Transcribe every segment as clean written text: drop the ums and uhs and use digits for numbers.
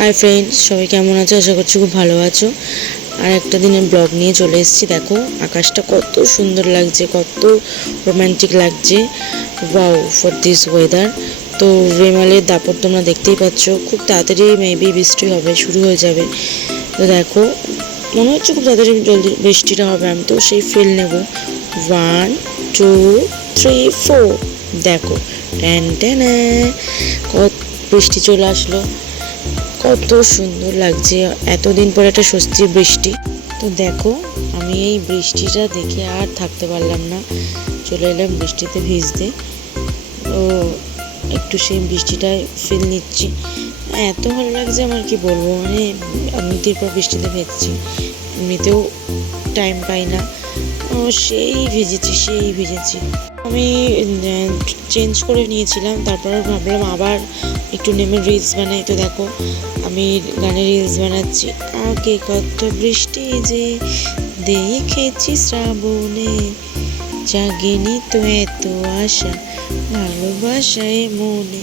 Hi friends, সবাই কেমন আছো? আশা করছি খুব ভালো আছো। আর একটা দিনের ব্লগ নিয়ে চলে এসেছি। দেখো আকাশটা কত সুন্দর লাগছে, কত রোম্যান্টিক লাগছে। Wow for this weather. তো রেমালের দাপট তোমরা দেখতেই পাচ্ছ, খুব তাড়াতাড়ি মেবি বৃষ্টি হবে, শুরু হয়ে যাবে। তো দেখো মনে হচ্ছে খুব তাড়াতাড়ি জলদি বৃষ্টিটা হবে, আমি তো সেই ফিল নেব। 1 2 3 4 দেখো ট্যান ট্যান, কত বৃষ্টি চলে আসলো, কত সুন্দর লাগছে। এতদিন পর একটা স্বস্তির বৃষ্টি। তো দেখো আমি এই বৃষ্টিটা দেখে আর থাকতে পারলাম না, চলে এলাম বৃষ্টিতে ভিজতে। তো একটু সেই বৃষ্টিটায় ফিল নিচ্ছি। এত ভালো লাগছে আমার, কি বলবো, মানে অনেকদিন পর বৃষ্টিতে ভিজছি, এমনিতেও টাইম পাই না। ও সেই ভিজেছি আমি। চেঞ্জ করে নিয়েছিলাম, তারপর ভাবলাম আবার একটু নেমে রিলস বানাই। তো দেখো আমি গানের রিলস বানাচ্ছি। আগে কত বৃষ্টি যে দেখেছি শ্রাবণে, জাগেনি তো এত আশা ভালোবাসায় মনে।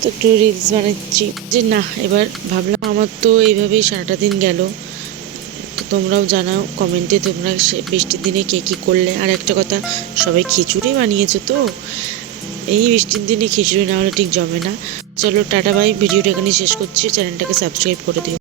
তো একটু রিলস বানাচ্ছি যে না, এবার ভাবলাম আমার তো এইভাবেই সারাটা দিন গেল। তো তোমরাও জানাও কমেন্টে তোমরা বৃষ্টির দিনে কে কী করলে। আর একটা কথা, সবাই খিচুড়ি বানিয়েছো তো? এই বৃষ্টির দিনে খিচুড়ি না হলে ঠিক জমে না। চলো টাটা বাই, ভিডিওটা এখানে শেষ করছি। চ্যানেলটাকে সাবস্ক্রাইব করে দিও।